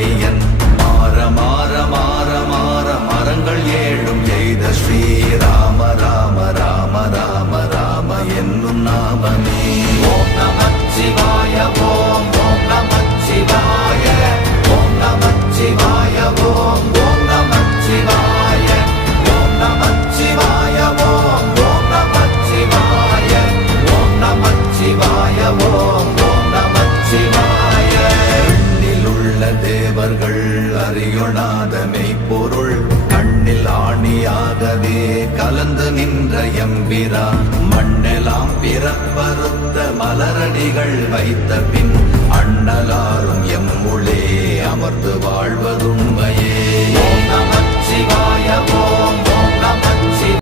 புண்ணியன் மாற மாற மாற மாற மரங்கள் ஏழும் எய்த ஸ்ரீராம ராம ராம ராம ராம என்னும் நாமமே. ஓம் நமச்சிவாய ஓம் ஓம் நமச்சிவாய ஓம் நமச்சிவாய ஓம் ஓம் நமச்சிவாய ஓம் நமச்சிவாய ஓம் ஓம் நமச்சிவாய ஓம் நமச்சிவாய ஓம் ஓம் நமச்சிவாய. எண்ணிலுள்ள தேவர்கள் அறியொணாத மெய்ப்பொருள் கண்ணில் ஆணியாகவே கலந்து நின்ற எம்பிரா மண்ணெலாம் பிறப்பறுத்த மலரடிகள் வைத்த பின் அண்ணலாரும் எம்முளே அமர்ந்து வாழ்வதுண்மையே. ஓம் நமச்சிவாய ஓம்